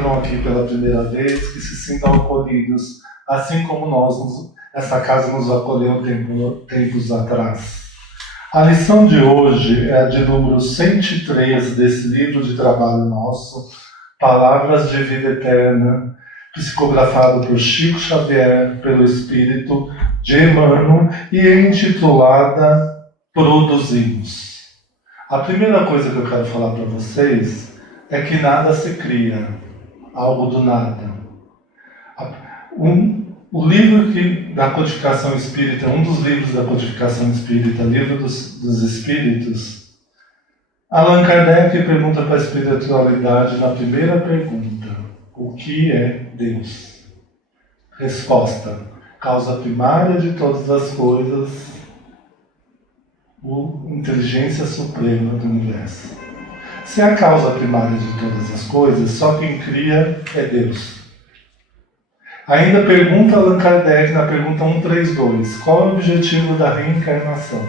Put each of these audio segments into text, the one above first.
entram aqui pela primeira vez, que se sintam acolhidos, assim como essa casa nos acolheu tempos atrás. A lição de hoje é a de número 103 desse livro de trabalho nosso, Palavras de Vida Eterna, psicografado por Chico Xavier, pelo Espírito de Emmanuel, e intitulada Produzimos. A primeira coisa que eu quero falar para vocês é que nada se cria, algo do nada. O livro da Codificação Espírita, um dos livros da Codificação Espírita, Livro dos Espíritos, Allan Kardec pergunta para a espiritualidade na primeira pergunta: o que é Deus? Resposta: causa primária de todas as coisas, inteligência suprema do universo. Se é a causa primária de todas as coisas, só quem cria é Deus. Ainda pergunta Allan Kardec na pergunta 132, qual é o objetivo da reencarnação?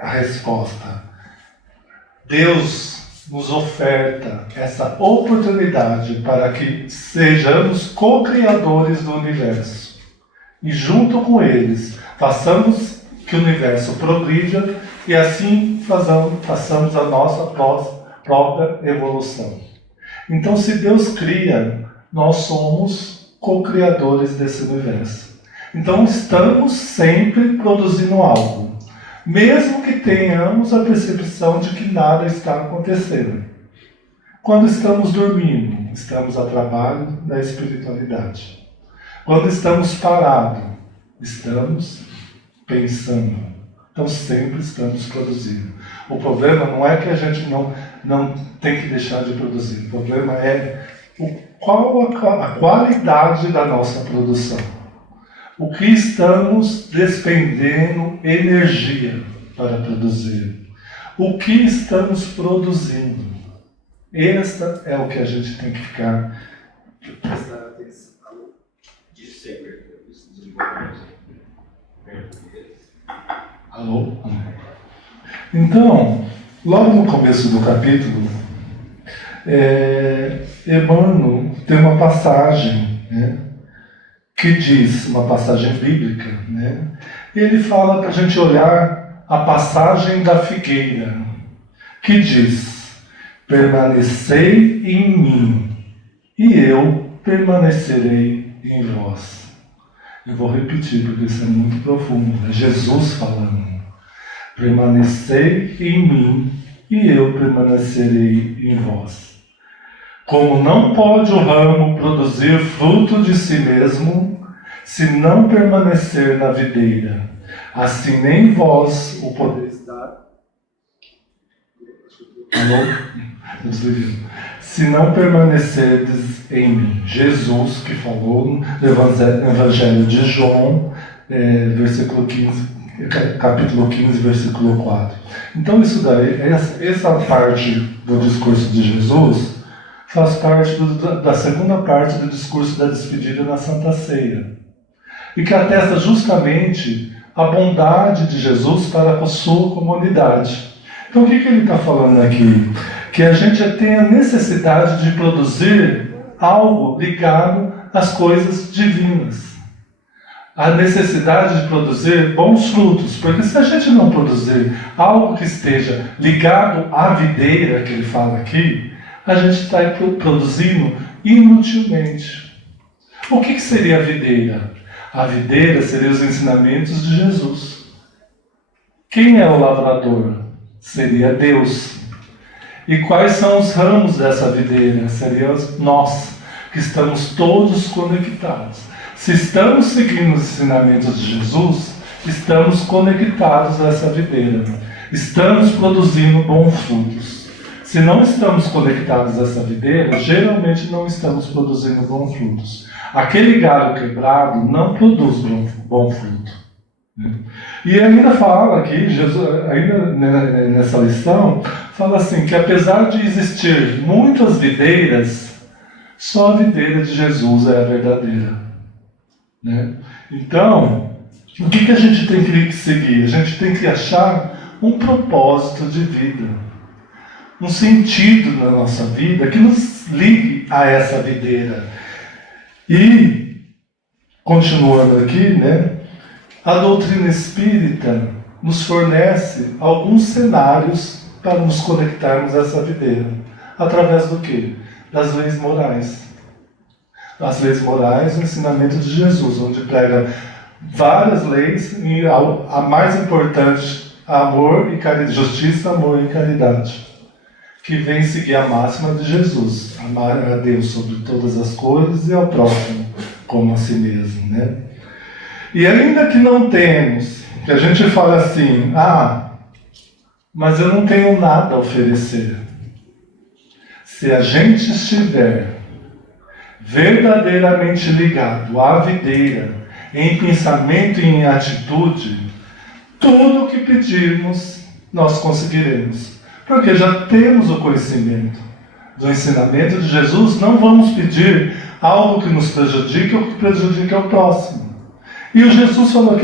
A resposta: Deus nos oferta essa oportunidade para que sejamos co-criadores do universo. E junto com eles, façamos que o universo progrida e assim façamos a nossa própria evolução. Então, se Deus cria, nós somos co-criadores desse universo. Então, estamos sempre produzindo algo, mesmo que tenhamos a percepção de que nada está acontecendo. Quando estamos dormindo, estamos a trabalho da espiritualidade. Quando estamos parados, estamos pensando. Então sempre estamos produzindo. O problema não é que a gente não tem que deixar de produzir. O problema é qual a qualidade da nossa produção. O que estamos despendendo energia para produzir. O que estamos produzindo. Esta é o que a gente tem que ficar prestar atenção. Alô? Então, logo no começo do capítulo, Emmanuel tem uma passagem, né, que diz, uma passagem bíblica, né, e ele fala para a gente olhar a passagem da figueira, que diz: permanecei em mim, e eu permanecerei em vós. Eu vou repetir, porque isso é muito profundo. É Jesus falando. Permanecei em mim, e eu permanecerei em vós. Como não pode o ramo produzir fruto de si mesmo, se não permanecer na videira, assim nem vós o podeis dar. Se não permanecerdes em mim. Jesus que falou no Evangelho de João, capítulo 15, versículo 4. Então isso daí, essa parte do discurso de Jesus faz parte da segunda parte do discurso da despedida na Santa Ceia, e que atesta justamente a bondade de Jesus para com a sua comunidade. Então o que ele está falando aqui? Que a gente tem a necessidade de produzir algo ligado às coisas divinas. A necessidade de produzir bons frutos, porque se a gente não produzir algo que esteja ligado à videira, que ele fala aqui, a gente está produzindo inutilmente. O que seria a videira? A videira seria os ensinamentos de Jesus. Quem é o lavrador? Seria Deus. E quais são os ramos dessa videira? Seriam nós, que estamos todos conectados. Se estamos seguindo os ensinamentos de Jesus, estamos conectados a essa videira. Estamos produzindo bons frutos. Se não estamos conectados a essa videira, geralmente não estamos produzindo bons frutos. Aquele galho quebrado não produz bom fruto. E ainda fala aqui, Jesus, ainda nessa lição, fala assim, que apesar de existir muitas videiras, só a videira de Jesus é a verdadeira. Né? Então, o que a gente tem que seguir? A gente tem que achar um propósito de vida, um sentido na nossa vida que nos ligue a essa videira. E, continuando aqui, né, a doutrina espírita nos fornece alguns cenários para nos conectarmos a essa videira. Através do quê? Das leis morais. As leis morais, o ensinamento de Jesus, onde prega várias leis, e a mais importante, amor e caridade, justiça, amor e caridade, que vem seguir a máxima de Jesus, amar a Deus sobre todas as coisas e ao próximo como a si mesmo, né? E ainda que não temos, que a gente fala assim, mas eu não tenho nada a oferecer. Se a gente estiver verdadeiramente ligado à videira, em pensamento e em atitude, tudo o que pedirmos, nós conseguiremos. Porque já temos o conhecimento do ensinamento de Jesus, não vamos pedir algo que nos prejudique ou que prejudique ao próximo. E o Jesus falou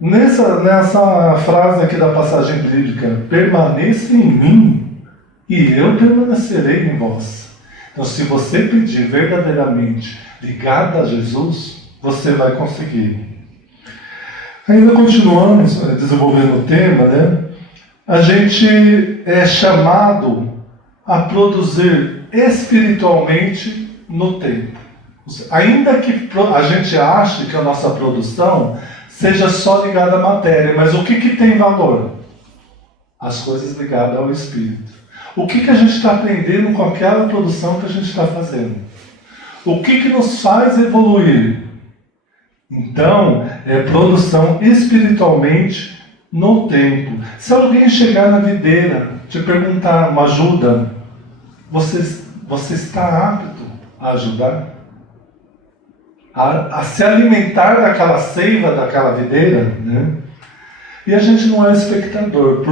nessa frase aqui da passagem bíblica, permaneça em mim e eu permanecerei em vós. Então, se você pedir verdadeiramente ligado a Jesus, você vai conseguir. Ainda continuamos desenvolvendo o tema, né? A gente é chamado a produzir espiritualmente no tempo. Ainda que a gente ache que a nossa produção seja só ligada à matéria, mas o que tem valor? As coisas ligadas ao espírito. O que a gente está aprendendo com aquela produção que a gente está fazendo? O que nos faz evoluir? Então, é produção espiritualmente no tempo. Se alguém chegar na videira, te perguntar uma ajuda, você está apto a ajudar? A se alimentar daquela seiva, daquela videira, né? E a gente não é espectador.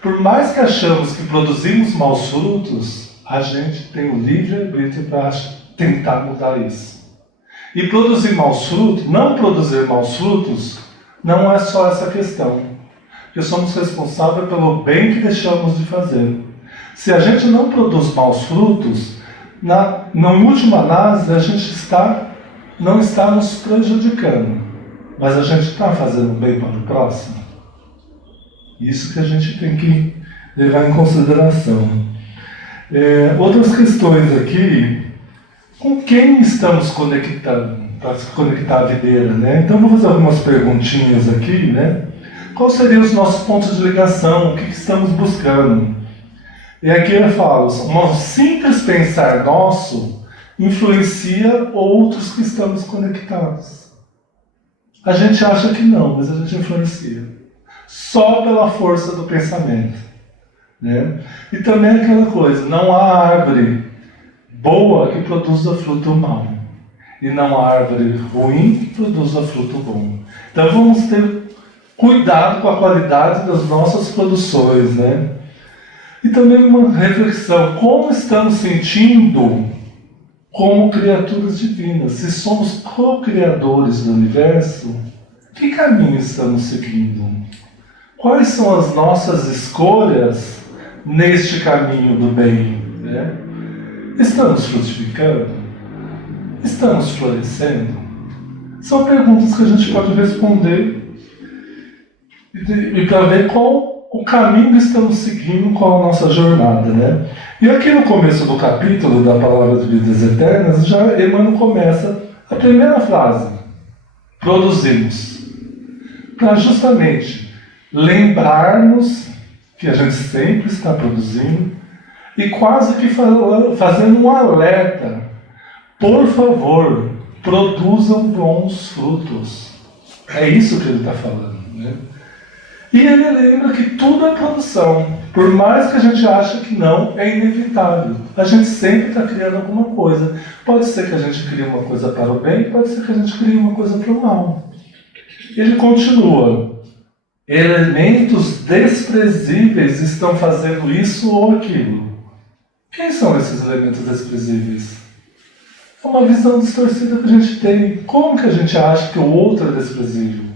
Por mais que achamos que produzimos maus frutos, a gente tem o livre-arbítrio para tentar mudar isso. E produzir maus frutos, não produzir maus frutos, não é só essa questão. Porque somos responsáveis pelo bem que deixamos de fazer. Se a gente não produz maus frutos, na última análise, a gente não está nos prejudicando, mas a gente está fazendo bem para o próximo. Isso que a gente tem que levar em consideração. Outras questões aqui, com quem estamos conectando, para se conectar à videira, né? Então vou fazer algumas perguntinhas aqui, né? Quais seriam os nossos pontos de ligação? O que estamos buscando? E aqui eu falo, um simples pensar nosso influencia outros que estamos conectados. A gente acha que não, mas a gente influencia. Só pela força do pensamento, né? E também aquela coisa, não há árvore boa que produza fruto mau. E não há árvore ruim que produza fruto bom. Então vamos ter cuidado com a qualidade das nossas produções, né? E também uma reflexão, como estamos sentindo como criaturas divinas? Se somos co-criadores do universo, que caminho estamos seguindo? Quais são as nossas escolhas neste caminho do bem, né? Estamos frutificando? Estamos florescendo? São perguntas que a gente pode responder e para ver qual o caminho que estamos seguindo, qual a nossa jornada, né? E aqui no começo do capítulo da Palavra de Vidas Eternas, já Emmanuel começa a primeira frase: produzimos. Para justamente lembrarmos que a gente sempre está produzindo e quase que fazendo um alerta. Por favor, produzam bons frutos. É isso que ele está falando, né? E ele lembra que tudo é produção. Por mais que a gente ache que não, é inevitável. A gente sempre está criando alguma coisa. Pode ser que a gente crie uma coisa para o bem, pode ser que a gente crie uma coisa para o mal. Ele continua. Elementos desprezíveis estão fazendo isso ou aquilo. Quem são esses elementos desprezíveis? É uma visão distorcida que a gente tem. Como que a gente acha que o outro é desprezível?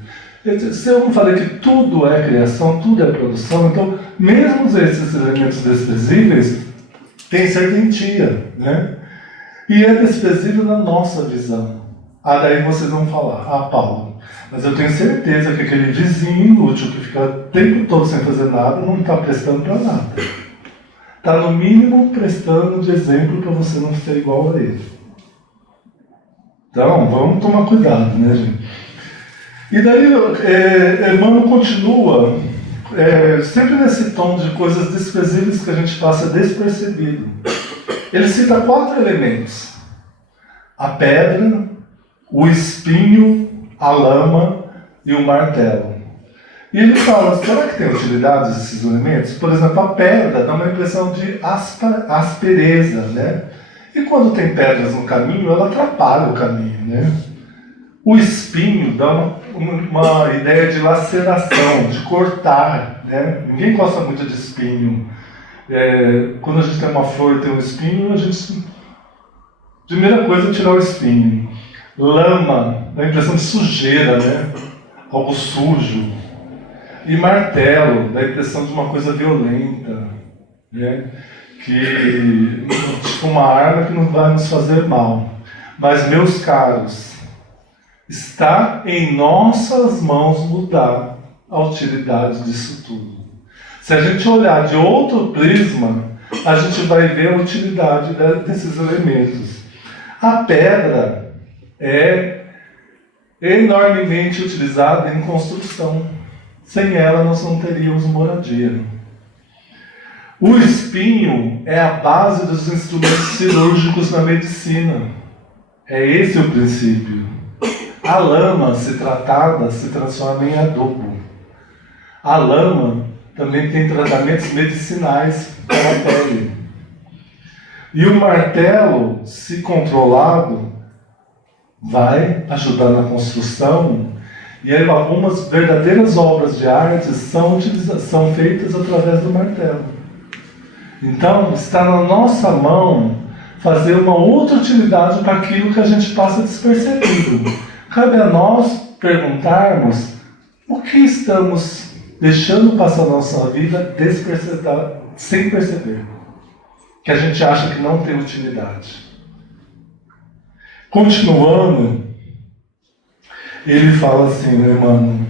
Se eu não falei que tudo é criação, tudo é produção, então mesmo esses elementos desprezíveis tem serventia, né? E é desprezível na nossa visão. Daí vocês vão falar, Paulo, mas eu tenho certeza que aquele vizinho inútil que fica o tempo todo sem fazer nada não está prestando para nada. Está no mínimo prestando de exemplo para você não ser igual a ele. Então, vamos tomar cuidado, né, gente? E daí, Emmanuel continua, sempre nesse tom de coisas desprezíveis que a gente passa despercebido. Ele cita 4 elementos: a pedra, o espinho, a lama e o martelo. E ele fala, será que tem utilidades esses elementos? Por exemplo, a pedra dá uma impressão de aspereza, né? E quando tem pedras no caminho, ela atrapalha o caminho, né? O espinho dá uma ideia de laceração, de cortar, né? Ninguém gosta muito de espinho. Quando a gente tem uma flor e tem um espinho, a gente... Primeira coisa é tirar o espinho. Lama, dá a impressão de sujeira, né? Algo sujo. E martelo, dá a impressão de uma coisa violenta, né? Tipo uma arma que não vai nos fazer mal. Mas, meus caros, está em nossas mãos mudar a utilidade disso tudo. Se a gente olhar de outro prisma, a gente vai ver a utilidade desses elementos. A pedra é enormemente utilizada em construção. Sem ela, nós não teríamos moradia. O espinho é a base dos instrumentos cirúrgicos na medicina. É esse o princípio. A lama, se tratada, se transforma em adubo. A lama também tem tratamentos medicinais para a pele. E o martelo, se controlado, vai ajudar na construção. E aí, algumas verdadeiras obras de arte são feitas através do martelo. Então, está na nossa mão fazer uma outra utilidade para aquilo que a gente passa despercebido. Cabe a nós perguntarmos o que estamos deixando passar na nossa vida sem perceber, que a gente acha que não tem utilidade. Continuando, ele fala assim, né, mano?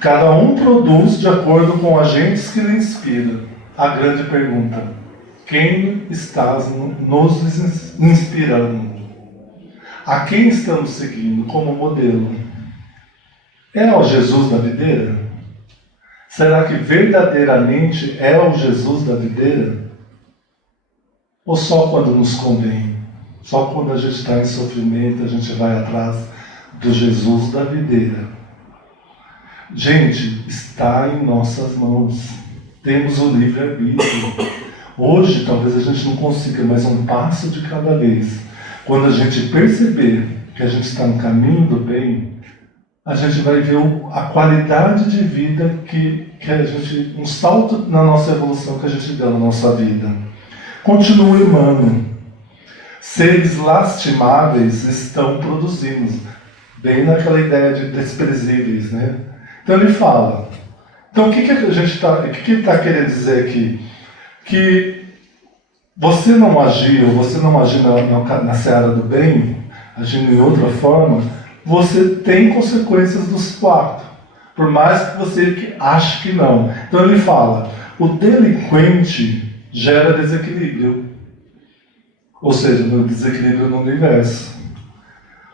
Cada um produz de acordo com agentes que lhe inspiram. A grande pergunta: quem está nos inspirando? A quem estamos seguindo como modelo? É o Jesus da videira? Será que verdadeiramente é o Jesus da videira? Ou só quando nos convém? Só quando a gente está em sofrimento, a gente vai atrás do Jesus da videira? Gente, está em nossas mãos. Temos o livre-arbítrio. Hoje, talvez a gente não consiga, mas um passo de cada vez. Quando a gente perceber que a gente está no caminho do bem, a gente vai ver a qualidade de vida um salto na nossa evolução que a gente deu na nossa vida. Continua Emmanuel. Seres lastimáveis estão produzindo, bem naquela ideia de desprezíveis, né? Então ele fala. Então o que ele está querendo dizer aqui? Que você não agir na seara do bem, agindo em outra forma, você tem consequências dos 4, por mais que você ache que não. Então ele fala, o delinquente gera desequilíbrio, ou seja, desequilíbrio no universo.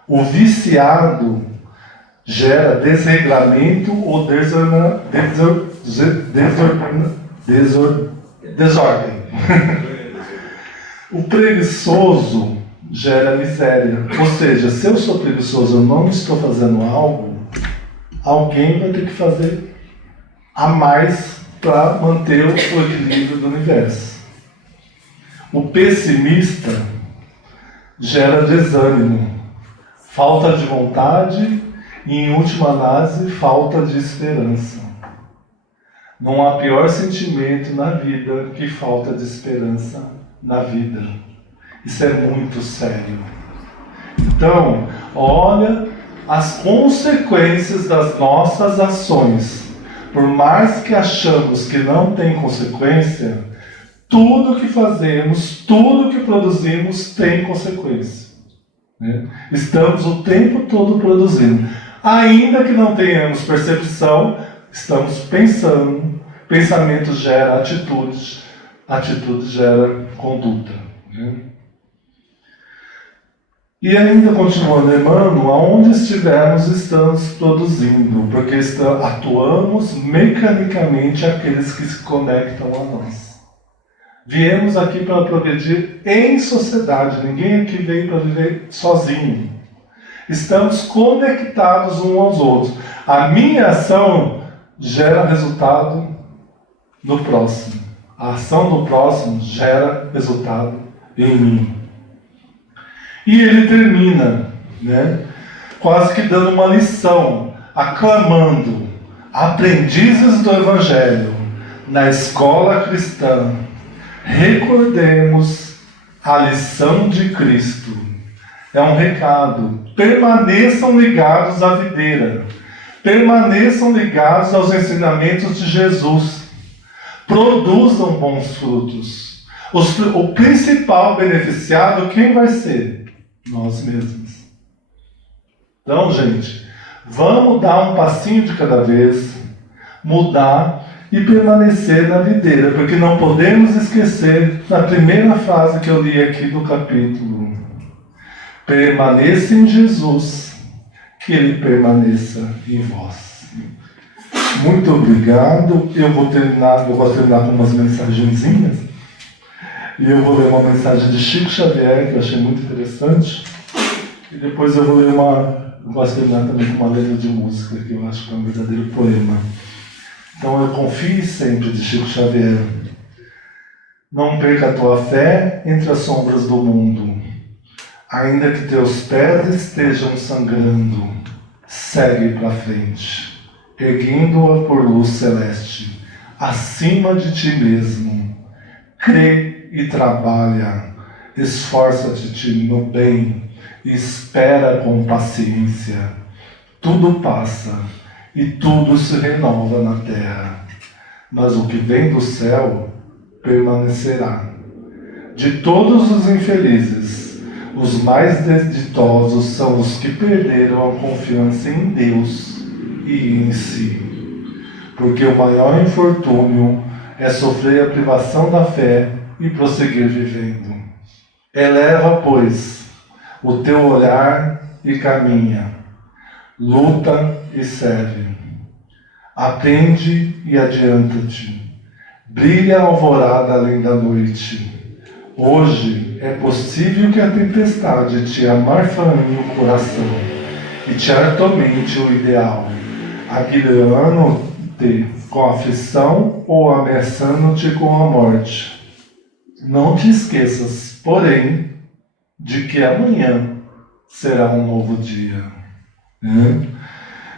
O viciado gera desregramento ou desordem. O preguiçoso gera miséria. Ou seja, se eu sou preguiçoso e eu não estou fazendo algo, alguém vai ter que fazer a mais para manter o equilíbrio do universo. O pessimista gera desânimo, falta de vontade e, em última análise, falta de esperança. Não há pior sentimento na vida que falta de esperança na vida. Isso é muito sério. Então, olha as consequências das nossas ações. Por mais que achamos que não tem consequência, tudo que fazemos, tudo que produzimos tem consequência. Né? Estamos o tempo todo produzindo. Ainda que não tenhamos percepção, estamos pensando. Pensamento gera atitudes, atitude gera conduta. Né? E ainda continuando Emmanuel, aonde estivermos estamos produzindo, porque atuamos mecanicamente aqueles que se conectam a nós. Viemos aqui para progredir em sociedade, ninguém aqui veio para viver sozinho. Estamos conectados uns aos outros. A minha ação gera resultado no próximo. A ação do próximo gera resultado em mim. E ele termina, né, quase que dando uma lição, aclamando: aprendizes do Evangelho, na escola cristã, recordemos a lição de Cristo. É um recado: permaneçam ligados à videira, permaneçam ligados aos ensinamentos de Jesus, produzam bons frutos. O principal beneficiado, quem vai ser? Nós mesmos. Então, gente, vamos dar um passinho de cada vez, mudar e permanecer na videira, porque não podemos esquecer da primeira frase que eu li aqui do capítulo: permaneça em Jesus, que Ele permaneça em vós. Muito obrigado. Eu gosto de terminar com umas mensagenzinhas. E eu vou ler uma mensagem de Chico Xavier, que eu achei muito interessante. E depois eu vou ler eu gosto de terminar também com uma letra de música, que eu acho que é um verdadeiro poema. Então, eu confie sempre, de Chico Xavier. Não perca a tua fé entre as sombras do mundo. Ainda que teus pés estejam sangrando, segue para frente, erguendo-a por luz celeste, acima de ti mesmo. Crê e trabalha, esforça-te no bem e espera com paciência. Tudo passa e tudo se renova na terra, mas o que vem do céu permanecerá. De todos os infelizes, os mais desditosos são os que perderam a confiança em Deus e em si, porque o maior infortúnio é sofrer a privação da fé e prosseguir vivendo. Eleva, pois, o teu olhar e caminha, luta e serve, aprende e adianta-te, brilha a alvorada além da noite. Hoje é possível que a tempestade te amarfanhe o coração e te atormente o ideal, aguilhando-te com a aflição ou ameaçando-te com a morte. Não te esqueças, porém, de que amanhã será um novo dia.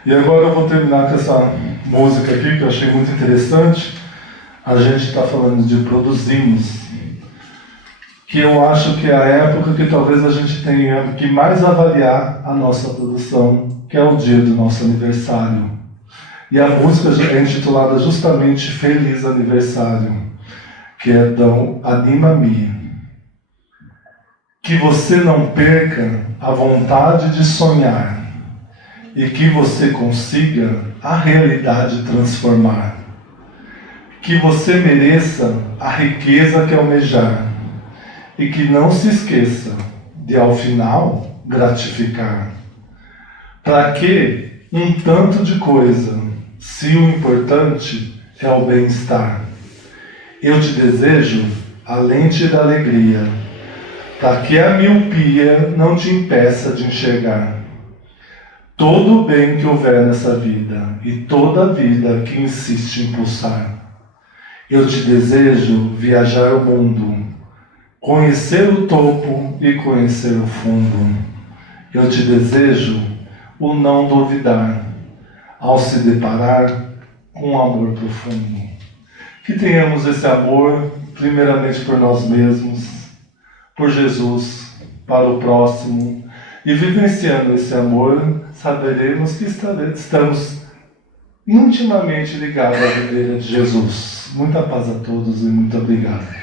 E agora eu vou terminar com essa música aqui, que eu achei muito interessante. A gente está falando de produzimos, que eu acho que é a época que talvez a gente tenha que mais avaliar a nossa produção, que é o dia do nosso aniversário. E a música é intitulada justamente Feliz Aniversário, que é do Anima-me. Que você não perca a vontade de sonhar e que você consiga a realidade transformar. Que você mereça a riqueza que almejar e que não se esqueça de, ao final, gratificar. Para que um tanto de coisa, se o importante é o bem-estar? Eu te desejo a lente da alegria, para que a miopia não te impeça de enxergar todo o bem que houver nessa vida e toda a vida que insiste em pulsar. Eu te desejo viajar o mundo, conhecer o topo e conhecer o fundo. Eu te desejo o não duvidar, ao se deparar com um amor profundo. Que tenhamos esse amor, primeiramente por nós mesmos, por Jesus, para o próximo, e vivenciando esse amor, saberemos que estamos intimamente ligados à videira de Jesus. Muita paz a todos e muito obrigado.